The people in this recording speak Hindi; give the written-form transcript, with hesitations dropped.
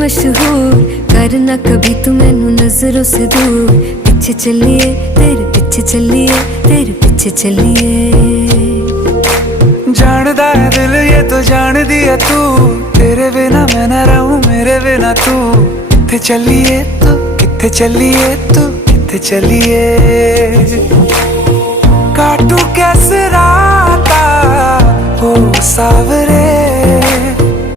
मशहूर, करना कभी तू मैनू नजरों से दूर। पीछे चलिए तेरे पीछे चलिए, तेरे पीछे चलिए। जानदा है दिल ये तो जान दिया तू, तेरे बिना मैं ना रहूं मेरे बिना तू। किथे चलिए तू, किथे चलिए तू, किथे चलिए। काटू कैसे राता हो सावरे,